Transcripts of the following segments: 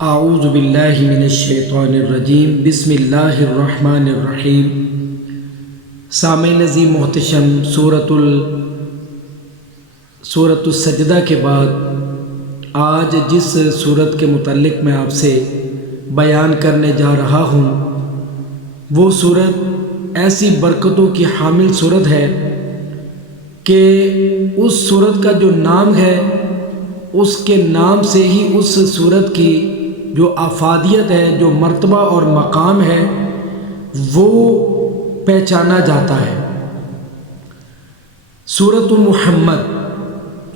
اعوذ باللہ من الشیطان الرجیم، بسم اللہ الرحمن الرحیم۔ سامعین عزیز محتشم، سورۃ السجدہ کے بعد آج جس سورت کے متعلق میں آپ سے بیان کرنے جا رہا ہوں وہ سورت ایسی برکتوں کی حامل سورت ہے کہ اس سورت کا جو نام ہے اس کے نام سے ہی اس سورت کی جو افادیت ہے، جو مرتبہ اور مقام ہے وہ پہچانا جاتا ہے۔ سورۃ محمد،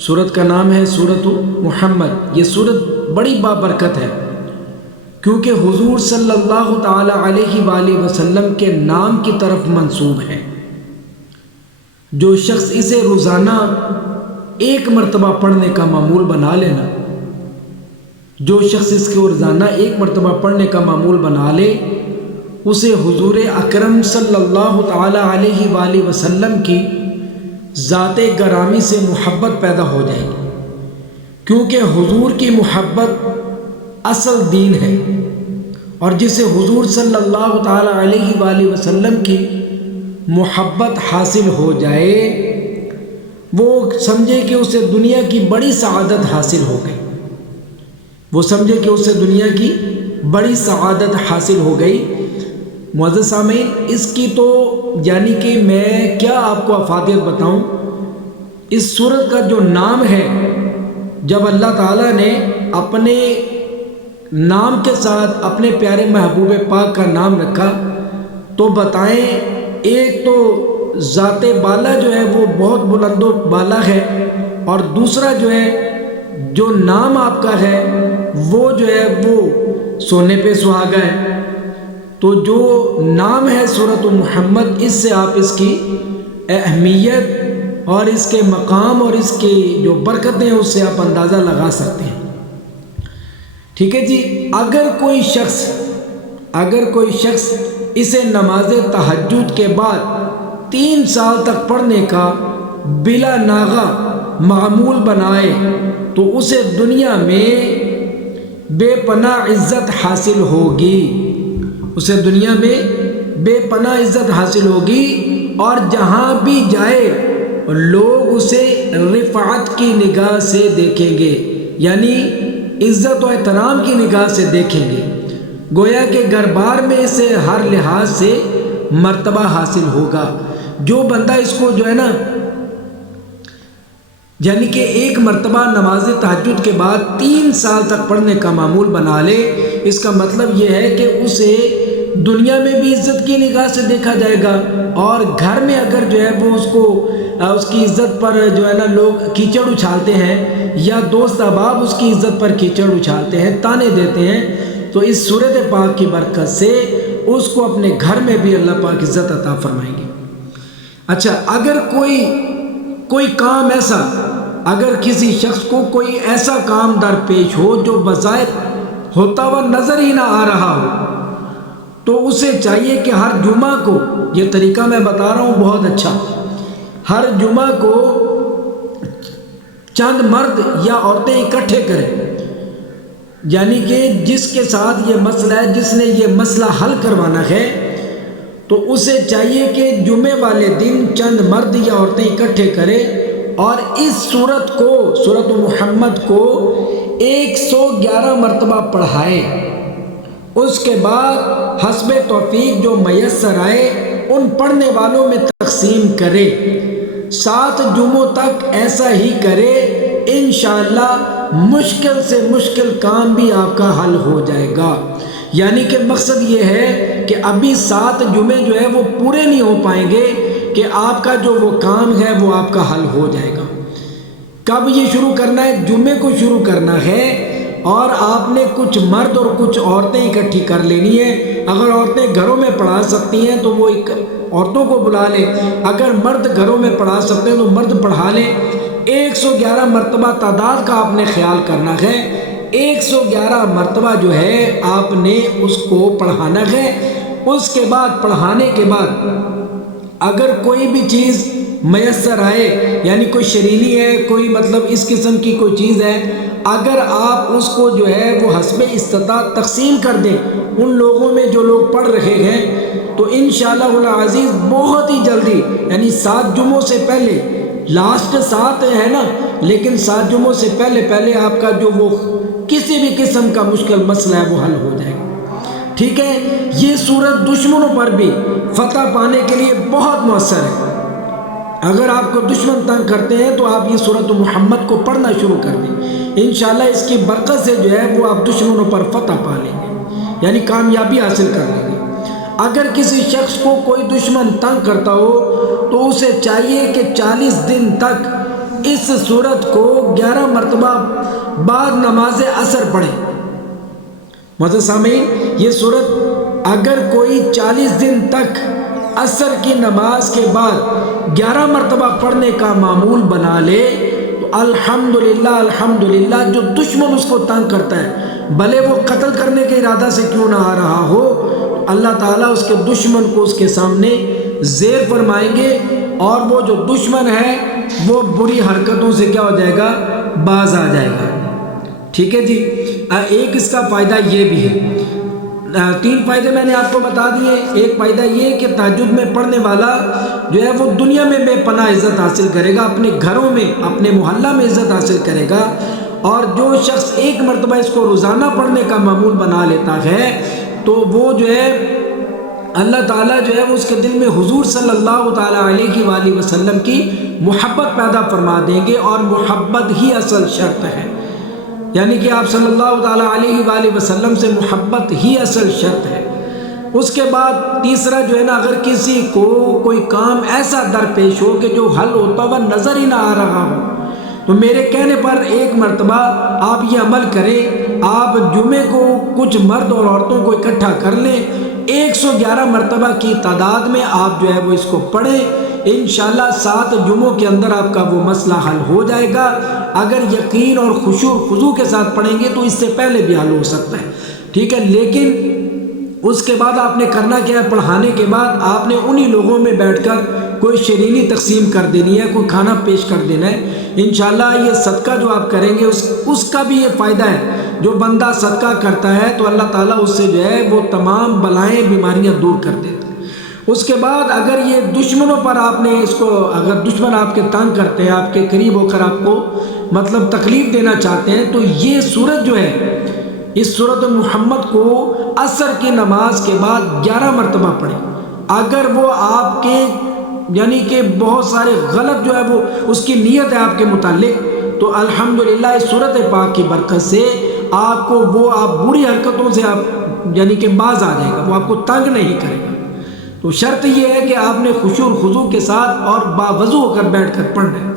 سورت کا نام ہے سورۃ محمد۔ یہ سورت بڑی بابرکت ہے کیونکہ حضور صلی اللہ تعالی علیہ وآلہ وسلم کے نام کی طرف منسوب ہے۔ جو شخص اسے روزانہ ایک مرتبہ پڑھنے کا معمول بنا لینا، جو شخص اس کو روزانہ ایک مرتبہ پڑھنے کا معمول بنا لے، اسے حضور اکرم صلی اللہ تعالی علیہ وآلہ وسلم کی ذات گرامی سے محبت پیدا ہو جائے گی، کیونکہ حضور کی محبت اصل دین ہے، اور جسے حضور صلی اللہ تعالی علیہ وآلہ وسلم کی محبت حاصل ہو جائے وہ سمجھے کہ اسے دنیا کی بڑی سعادت حاصل ہو گئی، وہ سمجھے کہ اسے دنیا کی بڑی سعادت حاصل ہو گئی۔ معزز سامعین، اس کی تو یعنی کہ میں کیا آپ کو افادیت بتاؤں۔ اس سورت کا جو نام ہے، جب اللہ تعالیٰ نے اپنے نام کے ساتھ اپنے پیارے محبوب پاک کا نام رکھا تو بتائیں، ایک تو ذات بالا جو ہے وہ بہت بلند و بالا ہے، اور دوسرا جو ہے جو نام آپ کا ہے وہ جو ہے وہ سونے پہ سہاگا ہے۔ تو جو نام ہے سورۃ محمد، اس سے آپ اس کی اہمیت اور اس کے مقام اور اس کی جو برکتیں ہیں اس سے آپ اندازہ لگا سکتے ہیں۔ ٹھیک ہے جی، اگر کوئی شخص اسے نماز تہجد کے بعد 3 سال تک پڑھنے کا بلا ناغہ معمول بنائے تو اسے دنیا میں بے پناہ عزت حاصل ہوگی، اسے دنیا میں بے پناہ عزت حاصل ہوگی، اور جہاں بھی جائے لوگ اسے رفعت کی نگاہ سے دیکھیں گے، یعنی عزت و احترام کی نگاہ سے دیکھیں گے، گویا کہ گھر بار میں اسے ہر لحاظ سے مرتبہ حاصل ہوگا۔ جو بندہ اس کو جو ہے نا یعنی کہ ایک مرتبہ نماز تہجد کے بعد 3 سال تک پڑھنے کا معمول بنا لے، اس کا مطلب یہ ہے کہ اسے دنیا میں بھی عزت کی نگاہ سے دیکھا جائے گا، اور گھر میں اگر جو ہے وہ اس کی عزت پر جو ہے نا لوگ کیچڑ اچھالتے ہیں، یا دوست احباب اس کی عزت پر کیچڑ اچھالتے ہیں، تانے دیتے ہیں، تو اس سورت پاک کی برکت سے اس کو اپنے گھر میں بھی اللہ پاک عزت عطا فرمائیں گے۔ اچھا، اگر کوئی کام ایسا، اگر کسی شخص کو کوئی ایسا کام درپیش ہو جو بظاہر ہوتا ہوا نظر ہی نہ آ رہا ہو، تو اسے چاہیے کہ ہر جمعہ کو، یہ طریقہ میں بتا رہا ہوں بہت اچھا، ہر جمعہ کو چند مرد یا عورتیں اکٹھے کریں، یعنی کہ جس کے ساتھ یہ مسئلہ ہے، جس نے یہ مسئلہ حل کروانا ہے، تو اسے چاہیے کہ جمعے والے دن چند مرد یا عورتیں اکٹھے کرے اور اس سورۃ محمد کو 111 مرتبہ پڑھائے۔ اس کے بعد حسب توفیق جو میسر آئے ان پڑھنے والوں میں تقسیم کرے، 7 جمعوں تک ایسا ہی کرے، انشاءاللہ مشکل سے مشکل کام بھی آپ کا حل ہو جائے گا۔ یعنی کہ مقصد یہ ہے کہ ابھی 7 جمعے جو ہے وہ پورے نہیں ہو پائیں گے کہ آپ کا جو وہ کام ہے وہ آپ کا حل ہو جائے گا۔ کب یہ شروع کرنا ہے؟ جمعے کو شروع کرنا ہے، اور آپ نے کچھ مرد اور کچھ عورتیں اکٹھی کر لینی ہے۔ اگر عورتیں گھروں میں پڑھا سکتی ہیں تو وہ عورتوں کو بلا لیں، اگر مرد گھروں میں پڑھا سکتے ہیں تو مرد پڑھا لیں۔ 111 مرتبہ تعداد کا آپ نے خیال کرنا ہے، 111 مرتبہ جو ہے آپ نے اس کو پڑھانا ہے۔ اس کے بعد پڑھانے کے بعد اگر کوئی بھی چیز میسر آئے، یعنی کوئی شرینی ہے، کوئی مطلب اس قسم کی کوئی چیز ہے، اگر آپ اس کو جو ہے وہ حسب استطاعت تقسیم کر دیں ان لوگوں میں جو لوگ پڑھ رہے ہیں، تو انشاءاللہ العزیز بہت ہی جلدی، یعنی 7 جمعوں سے پہلے، لاسٹ 7 ہے نا، لیکن 7 جمعوں سے پہلے آپ کا جو وہ کسی بھی قسم کا مشکل مسئلہ ہے وہ حل ہو جائے گا۔ ٹھیک ہے، یہ سورت دشمنوں پر بھی فتح پانے کے لیے بہت مؤثر ہے۔ اگر آپ کو دشمن تنگ کرتے ہیں تو آپ یہ سورت محمد کو پڑھنا شروع کر دیں، انشاءاللہ اس کی برکت سے جو ہے وہ آپ دشمنوں پر فتح پا لیں گے، یعنی کامیابی حاصل کر لیں گے۔ اگر کسی شخص کو کوئی دشمن تنگ کرتا ہو تو اسے چاہیے کہ 40 دن تک اس سورت کو 11 مرتبہ بعد نماز عصر پڑھے۔ مطلب سامعین، یہ سورت اگر کوئی 40 دن تک عصر کی نماز کے بعد 11 مرتبہ پڑھنے کا معمول بنا لے تو الحمدللہ جو دشمن اس کو تنگ کرتا ہے، بھلے وہ قتل کرنے کے ارادہ سے کیوں نہ آ رہا ہو، اللہ تعالیٰ اس کے دشمن کو اس کے سامنے زیر فرمائیں گے، اور وہ جو دشمن ہے وہ بری حرکتوں سے کیا ہو جائے گا، باز آ جائے گا۔ ٹھیک ہے جی، ایک اس کا فائدہ یہ بھی ہے، 3 فائدے میں نے آپ کو بتا دیے۔ ایک فائدہ یہ کہ تہجد میں پڑھنے والا جو ہے وہ دنیا میں بے پناہ عزت حاصل کرے گا، اپنے گھروں میں، اپنے محلہ میں عزت حاصل کرے گا، اور جو شخص 1 مرتبہ اس کو روزانہ پڑھنے کا معمول بنا لیتا ہے تو وہ جو ہے اللہ تعالیٰ جو ہے وہ اس کے دل میں حضور صلی اللہ تعالیٰ علیہ وآلہ وسلم کی محبت پیدا فرما دیں گے، اور محبت ہی اصل شرط ہے، یعنی کہ آپ صلی اللہ تعالیٰ علیہ وآلہ وسلم سے محبت ہی اصل شرط ہے۔ اس کے بعد تیسرا جو ہے نا، اگر کسی کو کوئی کام ایسا درپیش ہو کہ جو حل ہوتا ہوا نظر ہی نہ آ رہا ہو، تو میرے کہنے پر 1 مرتبہ آپ یہ عمل کریں، آپ جمعے کو کچھ مرد اور عورتوں کو اکٹھا کر لیں، 111 مرتبہ کی تعداد میں آپ جو ہے وہ اس کو پڑھیں، انشاءاللہ 7 جمعوں کے اندر آپ کا وہ مسئلہ حل ہو جائے گا۔ اگر یقین اور خشوع و خضوع کے ساتھ پڑھیں گے تو اس سے پہلے بھی حل ہو سکتا ہے، ٹھیک ہے، لیکن اس کے بعد آپ نے کرنا کیا ہے، پڑھانے کے بعد آپ نے انہی لوگوں میں بیٹھ کر کوئی شرینی تقسیم کر دینی ہے، کوئی کھانا پیش کر دینا ہے۔ انشاءاللہ یہ صدقہ جو آپ کریں گے اس کا بھی یہ فائدہ ہے، جو بندہ صدقہ کرتا ہے تو اللہ تعالیٰ اس سے جو ہے وہ تمام بلائیں بیماریاں دور کر دیتا ہے۔ اس کے بعد اگر یہ دشمنوں پر آپ نے اس کو، اگر دشمن آپ کے تنگ کرتے ہیں، آپ کے قریب ہو کر آپ کو مطلب تکلیف دینا چاہتے ہیں، تو یہ سورت جو ہے، اس سورت محمد کو عصر کی نماز کے بعد 11 مرتبہ پڑھیں۔ اگر وہ آپ کے یعنی کہ بہت سارے غلط جو ہے وہ اس کی نیت ہے آپ کے متعلق، تو الحمدللہ اس سورت پاک کی برکت سے آپ کو وہ آپ بری حرکتوں سے آپ یعنی کہ باز آ جائے گا، وہ آپ کو تنگ نہیں کرے گا۔ تو شرط یہ ہے کہ آپ نے خشوع و خضوع کے ساتھ اور باوضو ہو کر بیٹھ کر پڑھنا ہے،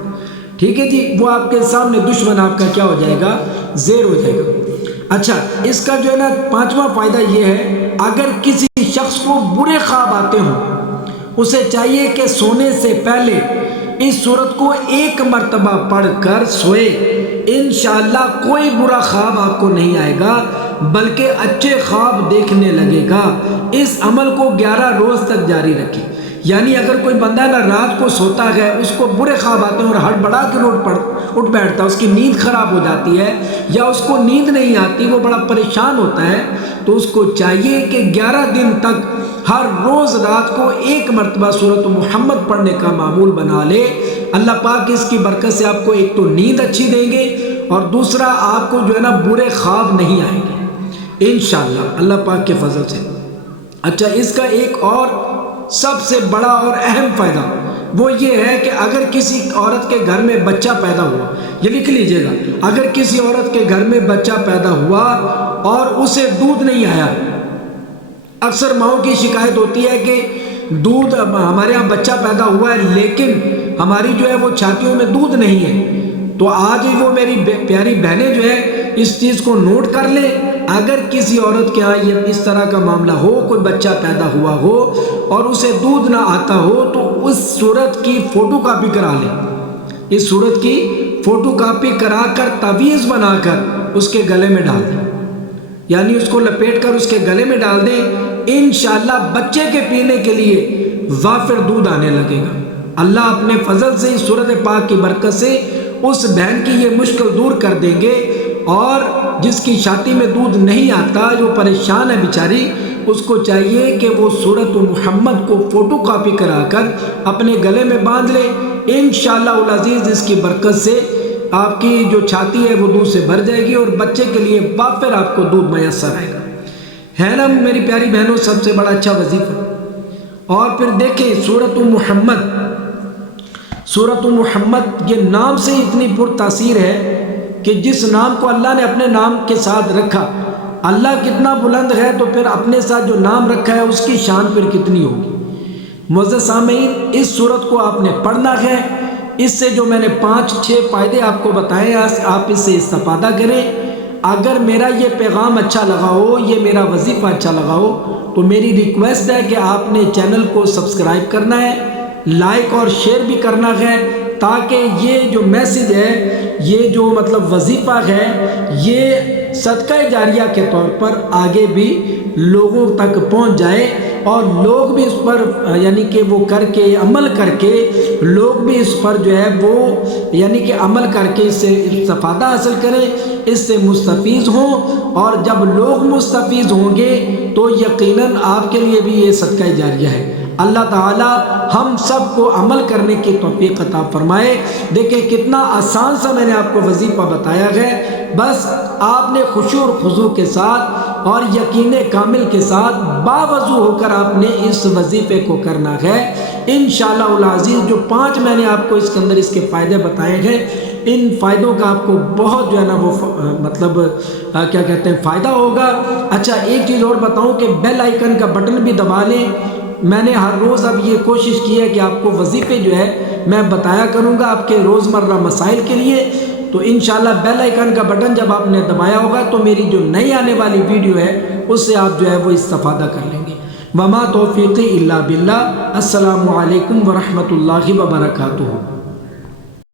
ٹھیک ہے جی، وہ آپ کے سامنے دشمن آپ کا کیا ہو جائے گا، زیر ہو جائے گا۔ اچھا، اس کا جو ہے نا 5واں فائدہ یہ ہے، اگر کسی شخص کو برے خواب آتے ہوں، اسے چاہیے کہ سونے سے پہلے اس سورت کو 1 مرتبہ پڑھ کر سوئے، انشاءاللہ کوئی برا خواب آپ کو نہیں آئے گا، بلکہ اچھے خواب دیکھنے لگے گا۔ اس عمل کو 11 روز تک جاری رکھیں، یعنی اگر کوئی بندہ نا رات کو سوتا ہے، اس کو برے خواب آتے ہیں اور ہڑبڑا کے اٹھ بیٹھتا ہے، اس کی نیند خراب ہو جاتی ہے یا اس کو نیند نہیں آتی، وہ بڑا پریشان ہوتا ہے، تو اس کو چاہیے کہ 11 دن تک ہر روز رات کو 1 مرتبہ سورت محمد پڑھنے کا معمول بنا لے۔ اللہ پاک اس کی برکت سے آپ کو ایک تو نیند اچھی دیں گے، اور دوسرا آپ کو جو ہے نا برے خواب نہیں آئیں گے انشاءاللہ اللہ پاک کے فضل سے۔ اچھا، اس کا ایک اور سب سے بڑا اور اہم فائدہ وہ یہ ہے کہ اگر کسی عورت کے گھر میں بچہ پیدا ہوا، یہ لکھ لیجئے گا، اگر کسی عورت کے گھر میں بچہ پیدا ہوا اور اسے دودھ نہیں آیا، اکثر ماؤں کی شکایت ہوتی ہے کہ دودھ ہمارے یہاں بچہ پیدا ہوا ہے لیکن ہماری جو ہے وہ چھاتیوں میں دودھ نہیں ہے، تو آج ہی وہ میری پیاری بہنیں جو ہے اس چیز کو نوٹ کر لیں، اگر کسی عورت کے ہاں یہ اس طرح کا معاملہ ہو، کوئی بچہ پیدا ہوا ہو اور اسے دودھ نہ آتا ہو، تو اس صورت کی فوٹو کاپی کرا لیں، اس صورت کی فوٹو کاپی کرا کر تعویذ بنا کر اس کے گلے میں ڈال دیں، یعنی اس کو لپیٹ کر اس کے گلے میں ڈال دیں، انشاءاللہ بچے کے پینے کے لیے وافر دودھ آنے لگے گا۔ اللہ اپنے فضل سے اس صورت پاک کی برکت سے اس بہن کی یہ مشکل دور کر دیں گے، اور جس کی چھاتی میں دودھ نہیں آتا، جو پریشان ہے بیچاری، اس کو چاہیے کہ وہ سورۃ محمد کو فوٹو کاپی کرا کر اپنے گلے میں باندھ لے۔ انشاءاللہ العزیز اس کی برکت سے آپ کی جو چھاتی ہے وہ دودھ سے بھر جائے گی، اور بچے کے لیے وافر آپ کو دودھ میسر آئے گا۔ ہے نا میری پیاری بہنوں سب سے بڑا اچھا وظیفہ۔ اور پھر دیکھیں سورۃ محمد، سورۃ محمد یہ نام سے اتنی پر تاثیر ہے کہ جس نام کو اللہ نے اپنے نام کے ساتھ رکھا، اللہ کتنا بلند ہے تو پھر اپنے ساتھ جو نام رکھا ہے اس کی شان پھر کتنی ہوگی۔ معزز سامعین، اس سورت کو آپ نے پڑھنا ہے، اس سے جو میں نے 5-6 فائدے آپ کو بتائے آپ اس سے استفادہ کریں۔ اگر میرا یہ پیغام اچھا لگا ہو، یہ میرا وظیفہ اچھا لگا ہو، تو میری ریکویسٹ ہے کہ آپ نے چینل کو سبسکرائب کرنا ہے، لائک اور شیئر بھی کرنا ہے، تاکہ یہ جو میسیج ہے، یہ جو مطلب وظیفہ ہے، یہ صدقہ جاریہ کے طور پر آگے بھی لوگوں تک پہنچ جائے، اور لوگ بھی اس پر یعنی کہ وہ کر کے عمل کر کے لوگ بھی اس پر جو ہے وہ یعنی کہ عمل کر کے اس سے استفادہ حاصل کریں، اس سے مستفیض ہوں، اور جب لوگ مستفیض ہوں گے تو یقیناً آپ کے لیے بھی یہ صدقہ جاریہ ہے۔ اللہ تعالی ہم سب کو عمل کرنے کی توفیق عطا فرمائے۔ دیکھیں کتنا آسان سا میں نے آپ کو وظیفہ بتایا ہے، بس آپ نے خشوع اور خضوع کے ساتھ اور یقین کامل کے ساتھ باوضو ہو کر آپ نے اس وظیفے کو کرنا ہے۔ انشاءاللہ العزیز جو 5 میں نے آپ کو اس کے اندر اس کے فائدے بتائے ہیں، ان فائدوں کا آپ کو بہت جو ہے نا وہ مطلب کیا کہتے ہیں فائدہ ہوگا۔ اچھا ایک چیز اور بتاؤں کہ بیل آئیکن کا بٹن بھی دبا لیں۔ میں نے ہر روز اب یہ کوشش کی ہے کہ آپ کو وظیفے جو ہے میں بتایا کروں گا آپ کے روزمرہ مسائل کے لیے، تو انشاءاللہ بیل آئیکن کا بٹن جب آپ نے دبایا ہوگا تو میری جو نئی آنے والی ویڈیو ہے اس سے آپ جو ہے وہ استفادہ کر لیں گے۔ وما توفیقی الا باللہ۔ السلام علیکم ورحمۃ اللہ وبرکاتہ۔